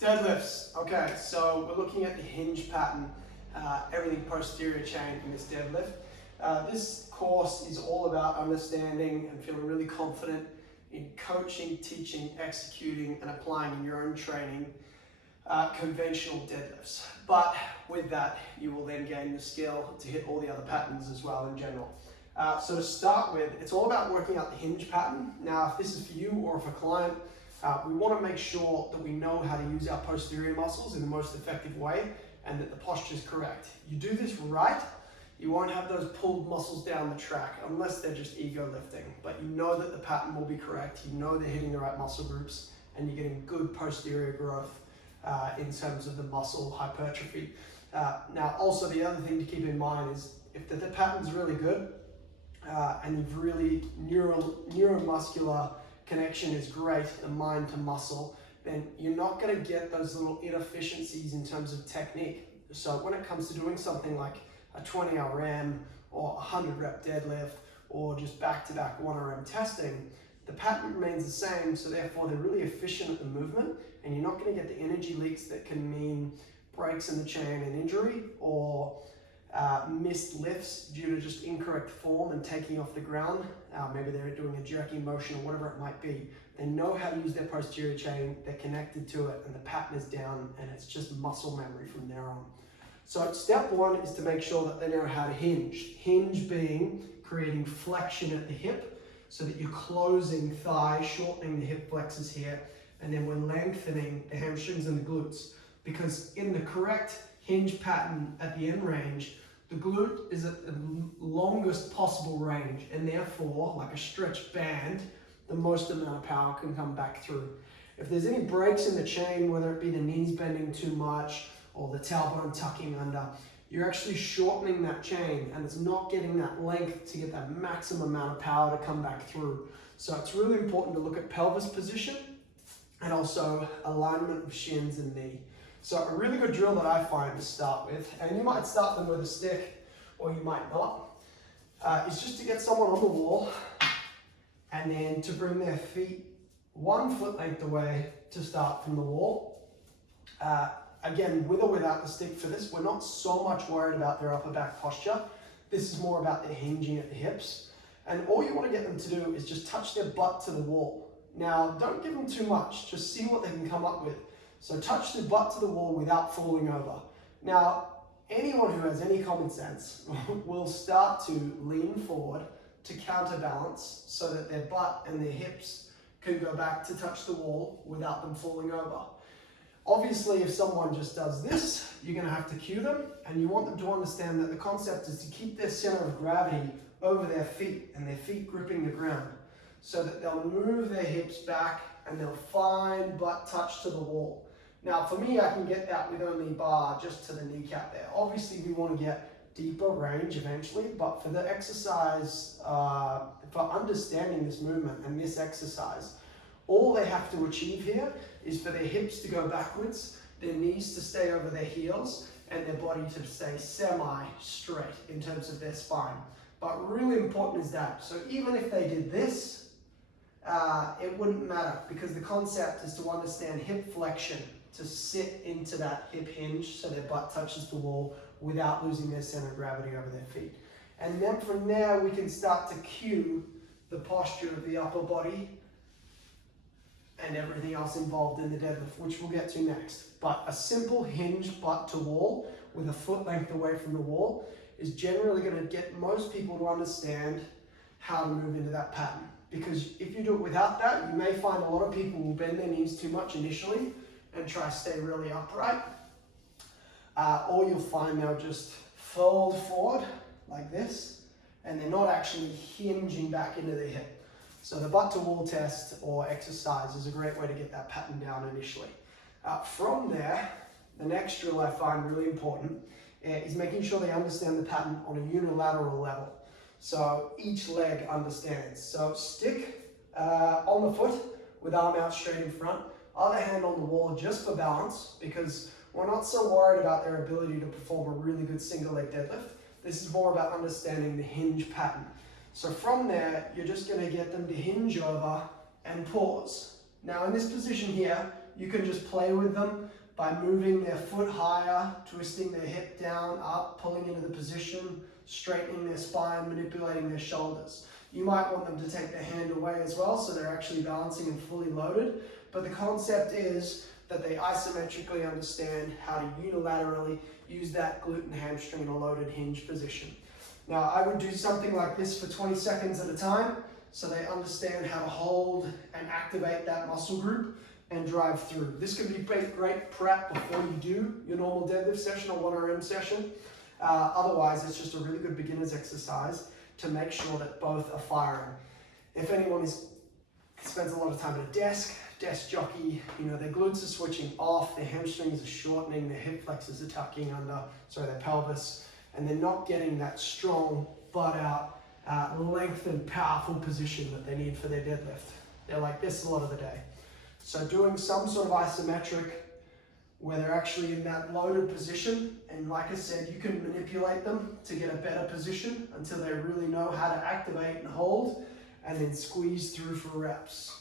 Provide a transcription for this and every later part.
Deadlifts. Okay, so we're looking at the hinge pattern, everything posterior chain in this deadlift. This course is all about understanding and feeling really confident in coaching, teaching, executing, and applying in your own training conventional deadlifts. But with that, you will then gain the skill to hit all the other patterns as well in general. So to start with, it's all about working out the hinge pattern. Now, if this is for you or for a client, we want to make sure that we know how to use our posterior muscles in the most effective way and that the posture is correct. You do this right, you won't have those pulled muscles down the track unless they're just ego lifting. But you know that the pattern will be correct, you know they're hitting the right muscle groups, and you're getting good posterior growth in terms of the muscle hypertrophy. Now, also the other thing to keep in mind is if the pattern's really good and you've really neuromuscular connection is great, the mind to muscle, then you're not going to get those little inefficiencies in terms of technique. So when it comes to doing something like a 20 RM or 100 rep deadlift or just back-to-back 1 RM testing, the pattern remains the same, so therefore they're really efficient at the movement, and you're not going to get the energy leaks that can mean breaks in the chain and injury, or missed lifts due to just incorrect form and taking off the ground. Maybe they're doing a jerky motion or whatever it might be. They know how to use their posterior chain, they're connected to it, and the pattern is down, and it's just muscle memory from there on. So step one is to make sure that they know how to hinge. Hinge being creating flexion at the hip so that you're closing thigh, shortening the hip flexors here, and then we're lengthening the hamstrings and the glutes. Because in the correct hinge pattern at the end range, the glute is at the longest possible range, and therefore, like a stretched band, the most amount of power can come back through. If there's any breaks in the chain, whether it be the knees bending too much or the tailbone tucking under, you're actually shortening that chain and it's not getting that length to get that maximum amount of power to come back through. So it's really important to look at pelvis position and also alignment of shins and knee. So a really good drill that I find to start with, and you might start them with a stick or you might not, is just to get someone on the wall and then to bring their feet 1 foot length away to start from the wall. Again, with or without the stick for this, we're not so much worried about their upper back posture. This is more about their hinging at the hips. And all you want to get them to do is just touch their butt to the wall. Now, don't give them too much, just see what they can come up with. So touch the butt to the wall without falling over. Now, anyone who has any common sense will start to lean forward to counterbalance so that their butt and their hips can go back to touch the wall without them falling over. Obviously, if someone just does this, you're going to have to cue them, and you want them to understand that the concept is to keep their center of gravity over their feet and their feet gripping the ground so that they'll move their hips back and they'll find butt touch to the wall. Now, for me, I can get that with only bar just to the kneecap there. Obviously, we want to get deeper range eventually, but for the exercise, for understanding this movement and this exercise, all they have to achieve here is for their hips to go backwards, their knees to stay over their heels, and their body to stay semi-straight in terms of their spine. But really important is that. So even if they did this, it wouldn't matter, because the concept is to understand hip flexion, to sit into that hip hinge so their butt touches the wall without losing their center of gravity over their feet. And then from there, we can start to cue the posture of the upper body and everything else involved in the deadlift, which we'll get to next. But a simple hinge butt to wall with a foot length away from the wall is generally going to get most people to understand how to move into that pattern. Because if you do it without that, you may find a lot of people will bend their knees too much initially and try to stay really upright. Or you'll find they'll just fold forward like this, and they're not actually hinging back into the hip. So the butt to wall test or exercise is a great way to get that pattern down initially. From there, the next drill I find really important is making sure they understand the pattern on a unilateral level. So each leg understands. So stick on the foot with arm out straight in front, other hand on the wall just for balance, because we're not so worried about their ability to perform a really good single leg deadlift. This is more about understanding the hinge pattern. So from there, you're just going to get them to hinge over and pause. Now in this position here, you can just play with them by moving their foot higher, twisting their hip down, up, pulling into the position, straightening their spine, manipulating their shoulders. You might want them to take their hand away as well, so they're actually balancing and fully loaded. But the concept is that they isometrically understand how to unilaterally use that glute and hamstring in a loaded hinge position. Now, I would do something like this for 20 seconds at a time, so they understand how to hold and activate that muscle group and drive through. This could be great prep before you do your normal deadlift session or 1RM session. Otherwise, it's just a really good beginner's exercise to make sure that both are firing. If anyone spends a lot of time at a desk jockey, their glutes are switching off, their hamstrings are shortening, their hip flexors are tucking under, their pelvis, and they're not getting that strong, butt out, lengthened, powerful position that they need for their deadlift. They're like this a lot of the day. So doing some sort of isometric where they're actually in that loaded position, and like I said, you can manipulate them to get a better position until they really know how to activate and hold, and then squeeze through for reps.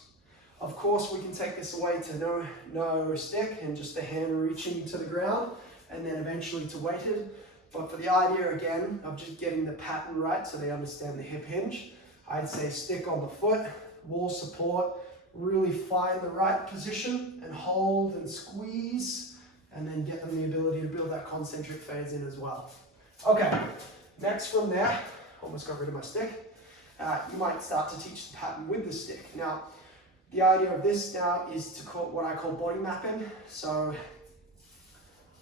Of course, we can take this away to no stick and just the hand reaching to the ground, and then eventually to weighted. But for the idea, again, of just getting the pattern right so they understand the hip hinge, I'd say stick on the foot, wall support, really find the right position and hold and squeeze, and then get them the ability to build that concentric phase in as well. Okay, next from there, almost got rid of my stick, you might start to teach the pattern with the stick. Now, the idea of this now is to call what I call body mapping. So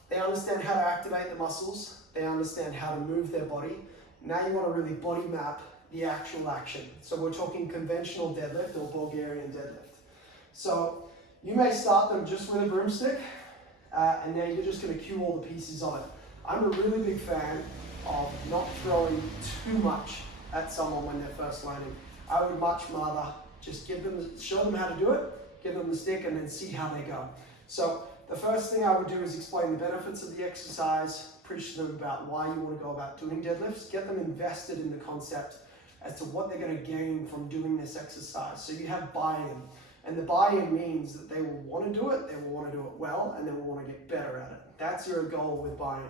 they understand how to activate the muscles, they understand how to move their body. Now you want to really body map the actual action. So we're talking conventional deadlift or Bulgarian deadlift. So you may start them just with a broomstick, and now you're just going to cue all the pieces of it. I'm a really big fan of not throwing too much at someone when they're first learning. I would much rather just show them how to do it, give them the stick, and then see how they go. So the first thing I would do is explain the benefits of the exercise, preach to them about why you want to go about doing deadlifts, get them invested in the concept as to what they're going to gain from doing this exercise. So you have buy-in. And the buy-in means that they will want to do it, they will want to do it well, and they will want to get better at it. That's your goal with buy-in.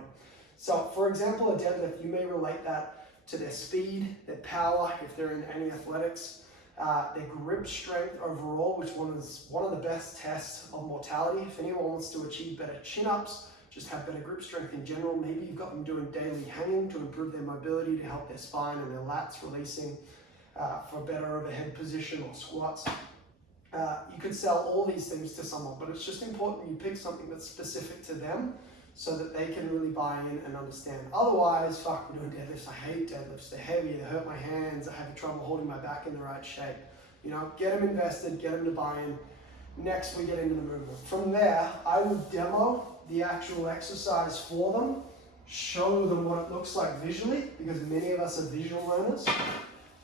So for example, a deadlift, you may relate that to their speed, their power, if they're in any athletics, their grip strength overall, which is one of the best tests of mortality. If anyone wants to achieve better chin-ups, just have better grip strength in general, maybe you've got them doing daily hanging to improve their mobility, to help their spine and their lats releasing for better overhead position or squats. You could sell all these things to someone, but it's just important you pick something that's specific to them so that they can really buy in and understand. Otherwise, fuck, we're doing deadlifts. I hate deadlifts. They're heavy, they hurt my hands, I have trouble holding my back in the right shape. Get them invested, get them to buy in. Next, we get into the movement. From there, I would demo the actual exercise for them, show them what it looks like visually, because many of us are visual learners.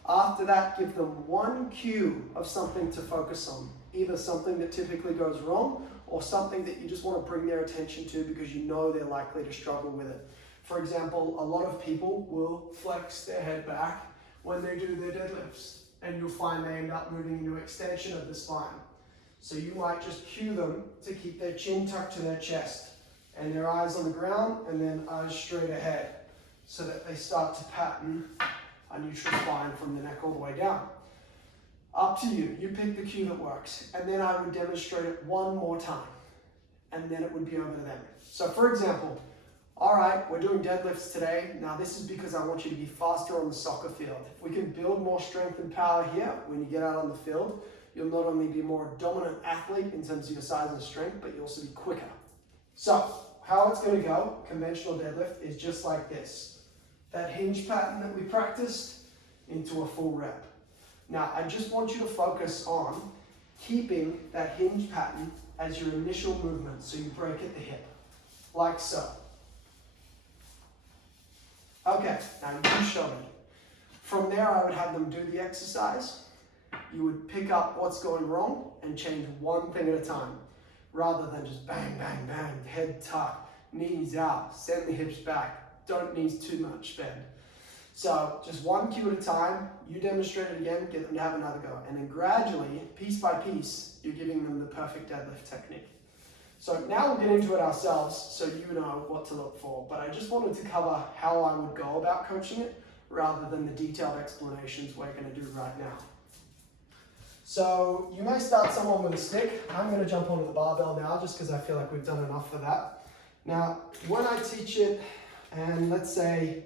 After that, give them one cue of something to focus on, either something that typically goes wrong or something that you just want to bring their attention to because you know they're likely to struggle with it. For example, a lot of people will flex their head back when they do their deadlifts, and you'll find they end up moving into extension of the spine. So you might just cue them to keep their chin tucked to their chest and their eyes on the ground and then eyes straight ahead so that they start to pattern a neutral spine from the neck all the way down. Up to you, you pick the cue that works. And then I would demonstrate it one more time and then it would be over to them. So for example, all right, we're doing deadlifts today. Now this is because I want you to be faster on the soccer field. If we can build more strength and power here, when you get out on the field, you'll not only be a more dominant athlete in terms of your size and strength, but you'll also be quicker. So how it's going to go, conventional deadlift, is just like this. That hinge pattern that we practiced into a full rep. Now, I just want you to focus on keeping that hinge pattern as your initial movement, so you break at the hip, like so. Okay, now you show me. From there, I would have them do the exercise. You would pick up what's going wrong and change one thing at a time, rather than just bang, bang, bang, head tuck, knees out, send the hips back, don't need too much bend. So just one cue at a time, you demonstrate it again, get them to have another go. And then gradually, piece by piece, you're giving them the perfect deadlift technique. So now we'll get into it ourselves so you know what to look for. But I just wanted to cover how I would go about coaching it rather than the detailed explanations we're going to do right now. So you may start someone with a stick. I'm going to jump onto the barbell now just because I feel like we've done enough for that. Now, when I teach it, and let's say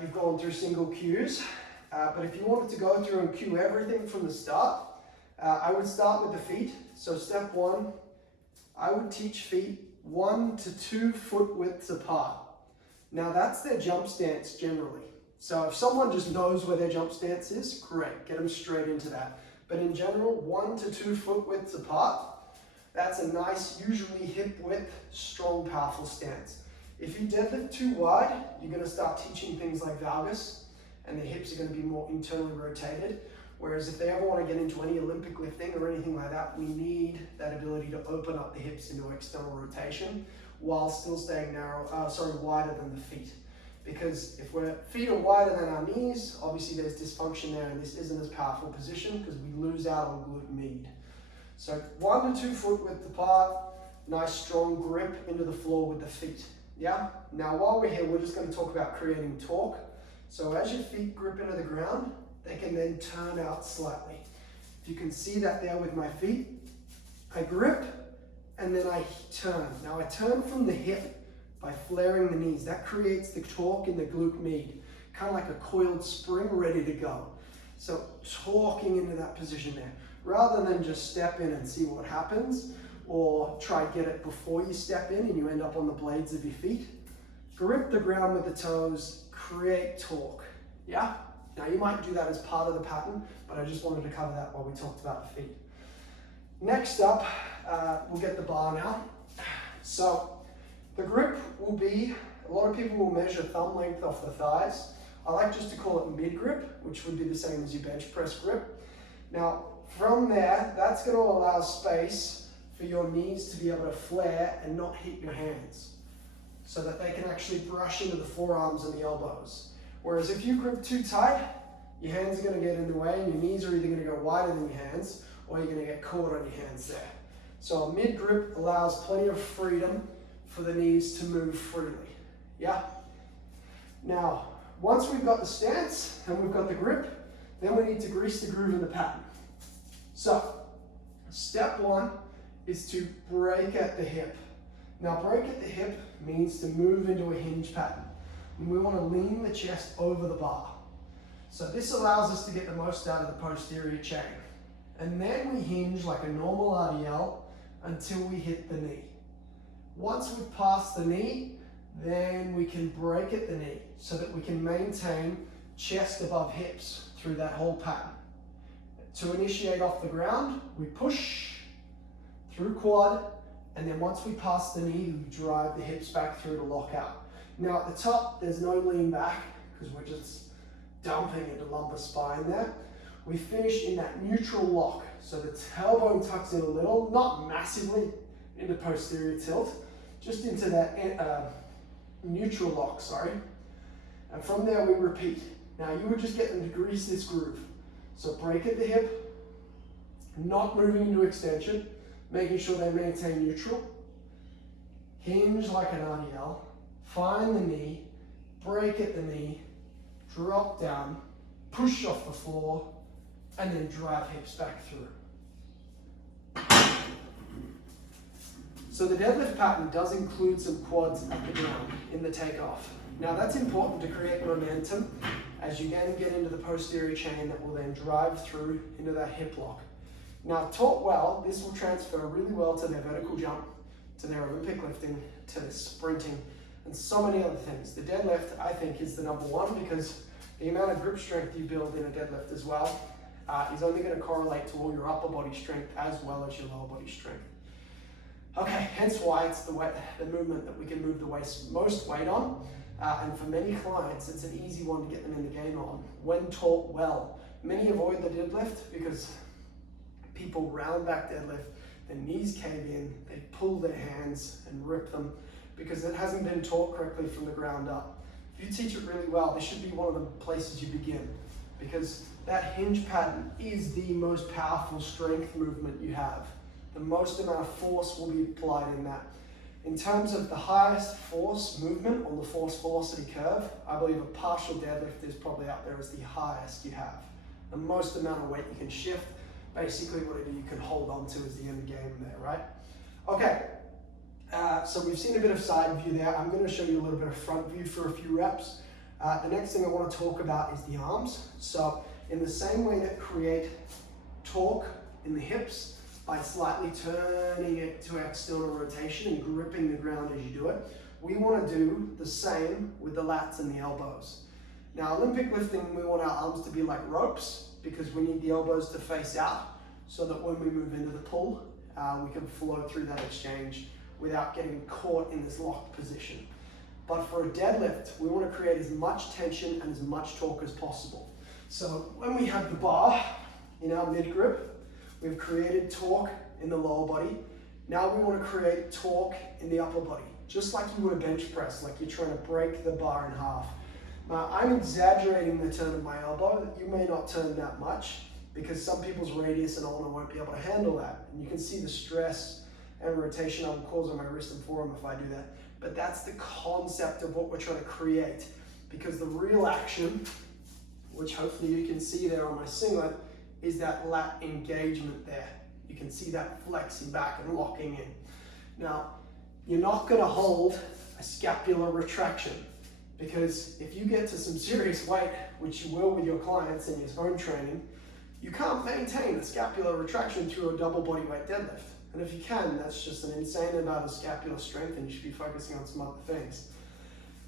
you've gone through single cues, but if you wanted to go through and cue everything from the start, I would start with the feet. So step one, I would teach feet 1 to 2 foot widths apart. Now that's their jump stance generally. So if someone just knows where their jump stance is, great, get them straight into that. But in general, 1 to 2 foot widths apart, that's a nice, usually hip width, strong, powerful stance. If you deadlift too wide, you're going to start teaching things like valgus, and the hips are going to be more internally rotated. Whereas if they ever want to get into any Olympic lifting or anything like that, we need that ability to open up the hips into external rotation while still staying wider than the feet. Because if our feet are wider than our knees, obviously there's dysfunction there and this isn't as powerful position because we lose out on glute med. So 1 to 2 foot width apart, nice strong grip into the floor with the feet. Yeah? Now while we're here, we're just going to talk about creating torque. So as your feet grip into the ground, they can then turn out slightly. If you can see that there with my feet, I grip and then I turn. Now I turn from the hip by flaring the knees. That creates the torque in the glute med, kind of like a coiled spring ready to go. So torquing into that position there, rather than just step in and see what happens, or try to get it before you step in and you end up on the blades of your feet. Grip the ground with the toes, create torque, yeah? Now you might do that as part of the pattern, but I just wanted to cover that while we talked about the feet. Next up, we'll get the bar now. So the grip will be, a lot of people will measure thumb length off the thighs. I like just to call it mid grip, which would be the same as your bench press grip. Now from there, that's going to allow space for your knees to be able to flare and not hit your hands, so that they can actually brush into the forearms and the elbows. Whereas if you grip too tight, your hands are going to get in the way and your knees are either going to go wider than your hands or you're going to get caught on your hands there. So a mid grip allows plenty of freedom for the knees to move freely. Yeah? Now, once we've got the stance and we've got the grip, then we need to grease the groove in the pattern. So, step one is to break at the hip. Now, break at the hip means to move into a hinge pattern. And we want to lean the chest over the bar. So this allows us to get the most out of the posterior chain. And then we hinge like a normal RDL until we hit the knee. Once we've passed the knee, then we can break at the knee so that we can maintain chest above hips through that whole pattern. To initiate off the ground, we push through quad, and then once we pass the knee, we drive the hips back through to lock out. Now at the top, there's no lean back because we're just dumping into lumbar spine there. We finish in that neutral lock. So the tailbone tucks in a little, not massively into posterior tilt, just into that neutral lock, sorry. And from there we repeat. Now you would just get them to grease this groove. So break at the hip, not moving into extension, making sure they maintain neutral. Hinge like an RDL. Find the knee, break at the knee, drop down, push off the floor, and then drive hips back through. So the deadlift pattern does include some quads at the ground in the takeoff. Now that's important to create momentum as you then get into the posterior chain that will then drive through into that hip lock. Now taught well, this will transfer really well to their vertical jump, to their Olympic lifting, to their sprinting, and so many other things. The deadlift, I think, is the number one because the amount of grip strength you build in a deadlift as well is only going to correlate to all your upper body strength as well as your lower body strength. Okay, hence why it's the movement that we can move the most weight on. And for many clients, it's an easy one to get them in the game on. When taught well, many avoid the deadlift because people round back deadlift, their knees cave in, they pull their hands and rip them because it hasn't been taught correctly from the ground up. if you teach it really well, this should be one of the places you begin, because that hinge pattern is the most powerful strength movement you have. The most amount of force will be applied in that. In terms of the highest force movement on the force velocity curve, I believe a partial deadlift is probably up there as the highest you have. The most amount of weight you can shift, basically whatever you can hold on to is the end game there, right? Okay, so we've seen a bit of side view there. I'm going to show you a little bit of front view for a few reps. The next thing I want to talk about is the arms. So in the same way that create torque in the hips by slightly turning it to external rotation and gripping the ground as you do it, we want to do the same with the lats and the elbows. Now, Olympic lifting, we want our arms to be like ropes because we need the elbows to face out so that when we move into the pull, we can flow through that exchange without getting caught in this locked position. But for a deadlift, we want to create as much tension and as much torque as possible. So when we have the bar in our mid grip, we've created torque in the lower body. Now we want to create torque in the upper body, just like you would a bench press, like you're trying to break the bar in half. Now, I'm exaggerating the turn of my elbow. You may not turn that much because some people's radius and ulnar won't be able to handle that. And you can see the stress and rotation I will cause on my wrist and forearm if I do that. But that's the concept of what we're trying to create, because the real action, which hopefully you can see there on my singlet, is that lat engagement there. You can see that flexing back and locking in. Now, you're not going to hold a scapular retraction, because if you get to some serious weight, which you will with your clients in your own training, you can't maintain a scapular retraction through a double body weight deadlift. And if you can, that's just an insane amount of scapular strength and you should be focusing on some other things.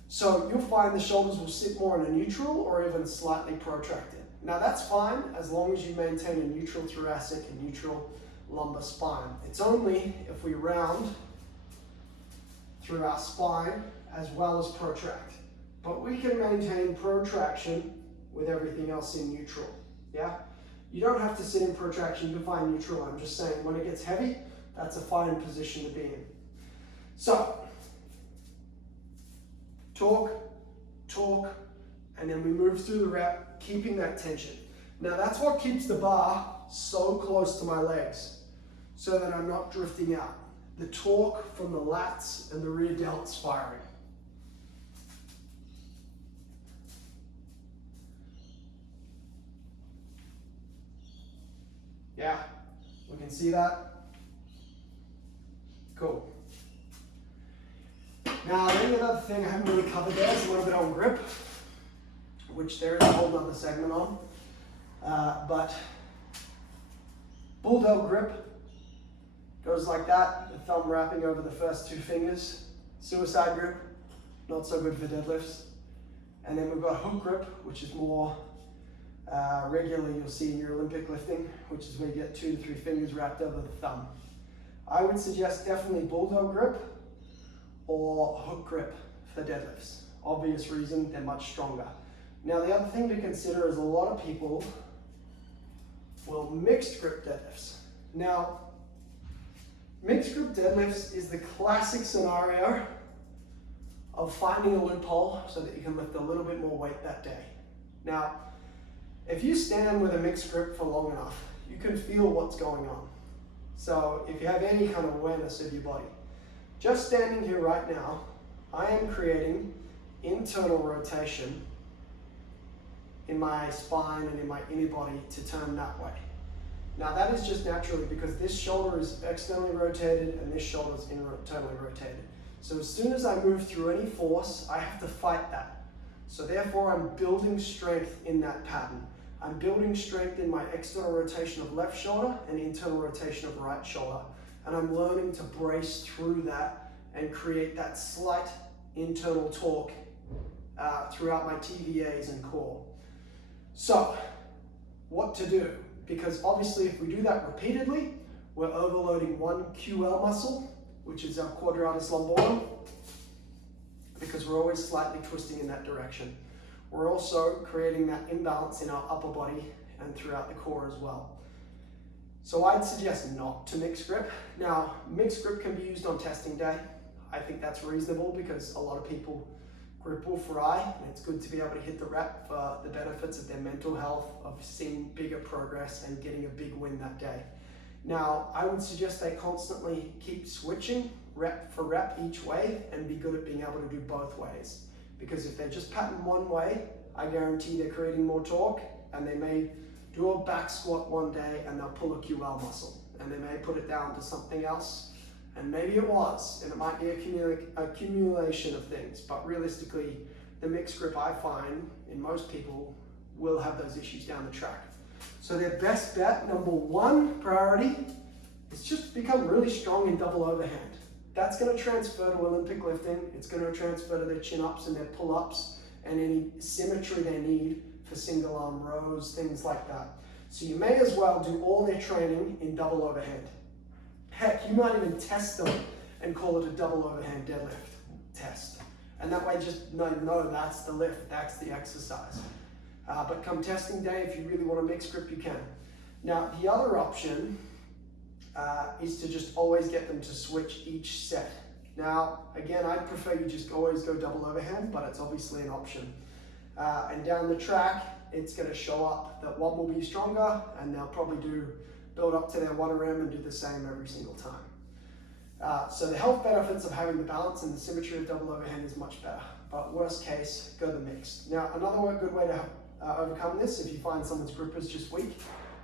So you'll find the shoulders will sit more in a neutral or even slightly protracted. Now that's fine as long as you maintain a neutral thoracic and neutral lumbar spine. It's only if we round through our spine as well as protract. But we can maintain protraction with everything else in neutral, yeah? You don't have to sit in protraction, you can find neutral. I'm just saying when it gets heavy, that's a fine position to be in. So, torque, torque, and then we move through the rep, keeping that tension. Now that's what keeps the bar so close to my legs, so that I'm not drifting out. The torque from the lats and the rear delts firing. Yeah, we can see that. Cool. Now, the only other thing I haven't really covered there is a little bit on grip, which there is a whole other segment on. But bulldog grip goes like that, the thumb wrapping over the first two fingers. Suicide grip, not so good for deadlifts. And then we've got hook grip, which is more regularly you'll see in your Olympic lifting, which is where you get 2 to 3 fingers wrapped over the thumb. I would suggest definitely bulldog grip or hook grip for deadlifts. Obvious reason, they're much stronger. Now the other thing to consider is a lot of people will mixed grip deadlifts. Now, mixed grip deadlifts is the classic scenario of finding a loophole so that you can lift a little bit more weight that day. Now, if you stand with a mixed grip for long enough, you can feel what's going on. So if you have any kind of awareness of your body, just standing here right now, I am creating internal rotation in my spine and in my inner body to turn that way. Now that is just naturally because this shoulder is externally rotated and this shoulder is internally rotated. So as soon as I move through any force, I have to fight that. So therefore I'm building strength in that pattern. I'm building strength in my external rotation of left shoulder and internal rotation of right shoulder. And I'm learning to brace through that and create that slight internal torque throughout my TVAs and core. So, what to do? Because obviously if we do that repeatedly, we're overloading one QL muscle, which is our quadratus lumborum, because we're always slightly twisting in that direction. We're also creating that imbalance in our upper body and throughout the core as well. So I'd suggest not to mix grip. Now, mixed grip can be used on testing day. I think that's reasonable because a lot of people grip will fry, and it's good to be able to hit the rep for the benefits of their mental health, of seeing bigger progress and getting a big win that day. Now, I would suggest they constantly keep switching rep for rep each way and be good at being able to do both ways. Because if they're just patting one way, I guarantee they're creating more torque, and they may do a back squat one day and they'll pull a QL muscle, and they may put it down to something else, and maybe it was, and it might be a accumulation of things, but realistically, the mixed grip I find in most people will have those issues down the track. So their best bet, number one priority, is just become really strong in double overhand. That's going to transfer to Olympic lifting. It's going to transfer to their chin-ups and their pull-ups and any symmetry they need for single arm rows, things like that. So you may as well do all their training in double overhand. Heck, you might even test them and call it a double overhand deadlift test. And that way just know that's the lift, that's the exercise. But come testing day, if you really want to mix grip, you can. Now, the other option is to just always get them to switch each set. Now, again, I'd prefer you just always go double overhand, but it's obviously an option. And down the track, it's going to show up that one will be stronger, and they'll probably build up to their 1RM and do the same every single time. So the health benefits of having the balance and the symmetry of double overhand is much better. But worst case, go the mixed. Now, another good way to overcome this, if you find someone's grip is just weak,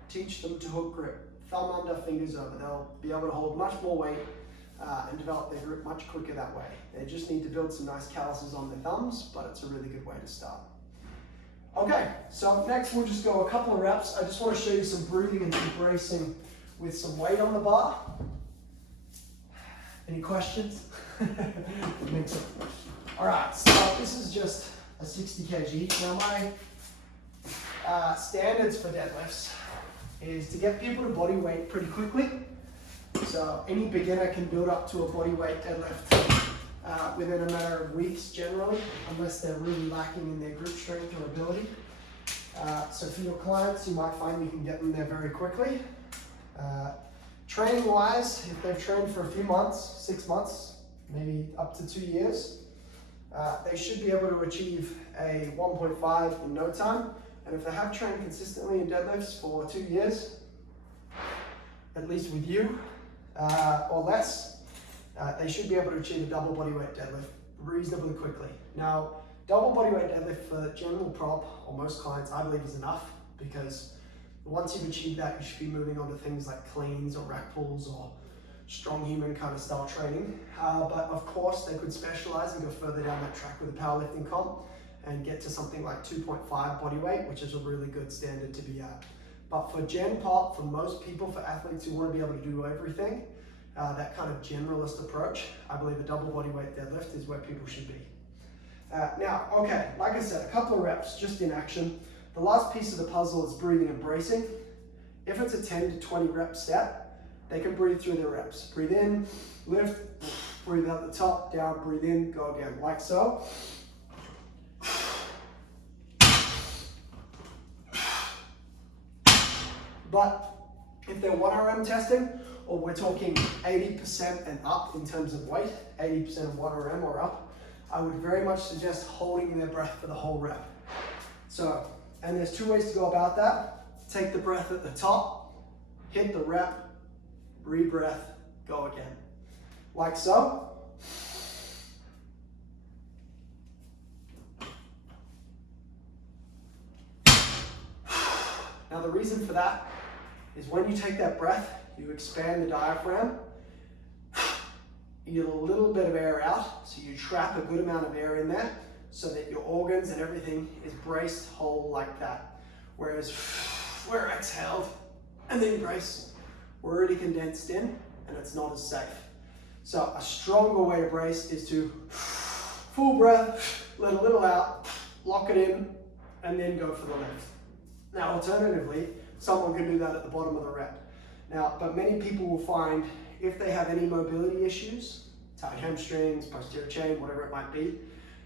teach them to hook grip. Thumb under, fingers over. They'll be able to hold much more weight and develop their grip much quicker that way. They just need to build some nice calluses on their thumbs, but it's a really good way to start. Okay, so next we'll just go a couple of reps. I just want to show you some breathing and some bracing with some weight on the bar. Any questions? All right, so this is just a 60 kg. Now my standards for deadlifts is to get people to body weight pretty quickly. So any beginner can build up to a body weight deadlift within a matter of weeks generally, unless they're really lacking in their grip strength or ability. So for your clients, you might find you can get them there very quickly. Training wise, if they've trained for a few months, 6 months, maybe up to 2 years, they should be able to achieve a 1.5 in no time. And if they have trained consistently in deadlifts for 2 years, at least with you, or less, they should be able to achieve a double bodyweight deadlift reasonably quickly. Now, double bodyweight deadlift for general prop, or most clients, I believe is enough, because once you've achieved that, you should be moving on to things like cleans or rack pulls or strong human kind of style training. But of course, they could specialize and go further down that track with a powerlifting comp and get to something like 2.5 body weight, which is a really good standard to be at. But for gen pop, for most people, for athletes who want to be able to do everything, that kind of generalist approach, I believe a double body weight deadlift is where people should be. Now, okay, like I said, a couple of reps just in action. The last piece of the puzzle is breathing and bracing. If it's a 10 to 20 rep set, they can breathe through their reps. Breathe in, lift, breathe out the top, down, breathe in, go again, like so. But if they're 1RM testing, or we're talking 80% and up in terms of weight, 80% of 1RM or up, I would very much suggest holding their breath for the whole rep. So, and there's 2 ways to go about that. Take the breath at the top, hit the rep, re-breath, go again. Like so. Now the reason for that is when you take that breath, you expand the diaphragm, you get a little bit of air out, so you trap a good amount of air in there so that your organs and everything is braced whole like that. Whereas we're exhaled and then brace, we're already condensed in and it's not as safe. So a stronger way to brace is to full breath, let a little out, lock it in, and then go for the lift. Now alternatively, someone can do that at the bottom of the rep. Now, but many people will find if they have any mobility issues, tight hamstrings, posterior chain, whatever it might be,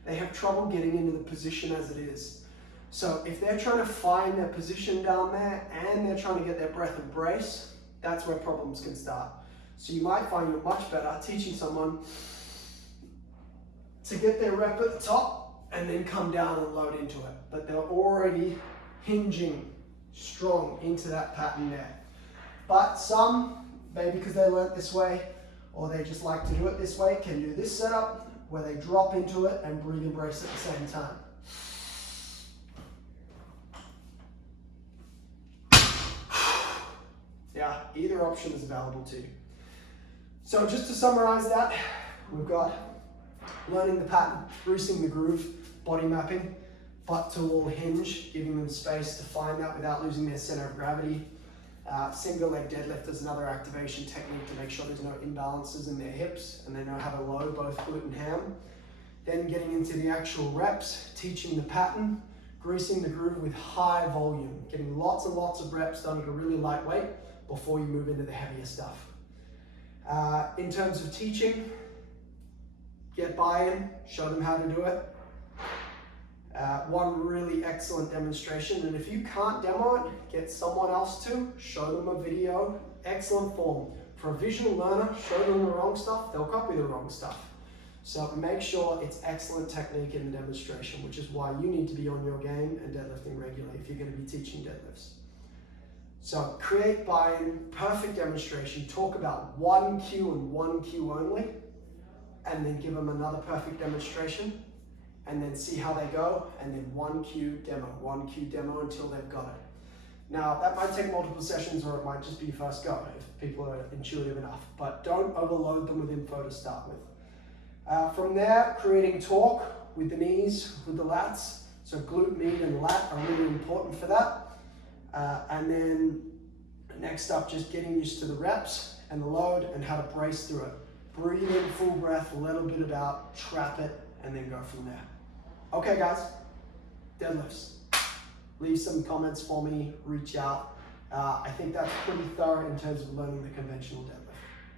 they have trouble getting into the position as it is. So if they're trying to find their position down there and they're trying to get their breath and brace, that's where problems can start. So you might find you're much better teaching someone to get their rep at the top, and then come down and load into it. But they're already hinging strong into that pattern there. But some, maybe because they learnt this way, or they just like to do it this way, can do this setup where they drop into it and breathe and brace at the same time. Yeah, either option is available to you. So just to summarize that, we've got learning the pattern, greasing the groove, body mapping, butt to wall hinge, giving them space to find that without losing their center of gravity. Single leg deadlift is another activation technique to make sure there's no imbalances in their hips and they know how to load both glute and ham. Then getting into the actual reps, teaching the pattern, greasing the groove with high volume, getting lots and lots of reps done at a really light weight before you move into the heavier stuff. In terms of teaching, get buy-in, show them how to do it. One really excellent demonstration, and if you can't demo it, get someone else to, show them a video, excellent form. For a visual learner, show them the wrong stuff, they'll copy the wrong stuff. So make sure it's excellent technique in the demonstration, which is why you need to be on your game and deadlifting regularly if you're going to be teaching deadlifts. So create buy-in, perfect demonstration, talk about one cue and one cue only, and then give them another perfect demonstration, and then see how they go, and then one cue demo until they've got it. Now, that might take multiple sessions, or it might just be first go if people are intuitive enough, but don't overload them with info to start with. From there, creating torque with the knees, with the lats. So glute med and lat are really important for that. And then next up, just getting used to the reps and the load and how to brace through it. Breathe in full breath, let a bit about, trap it, and then go from there. Okay guys, deadlifts. Leave some comments for me, reach out. I think that's pretty thorough in terms of learning the conventional deadlift.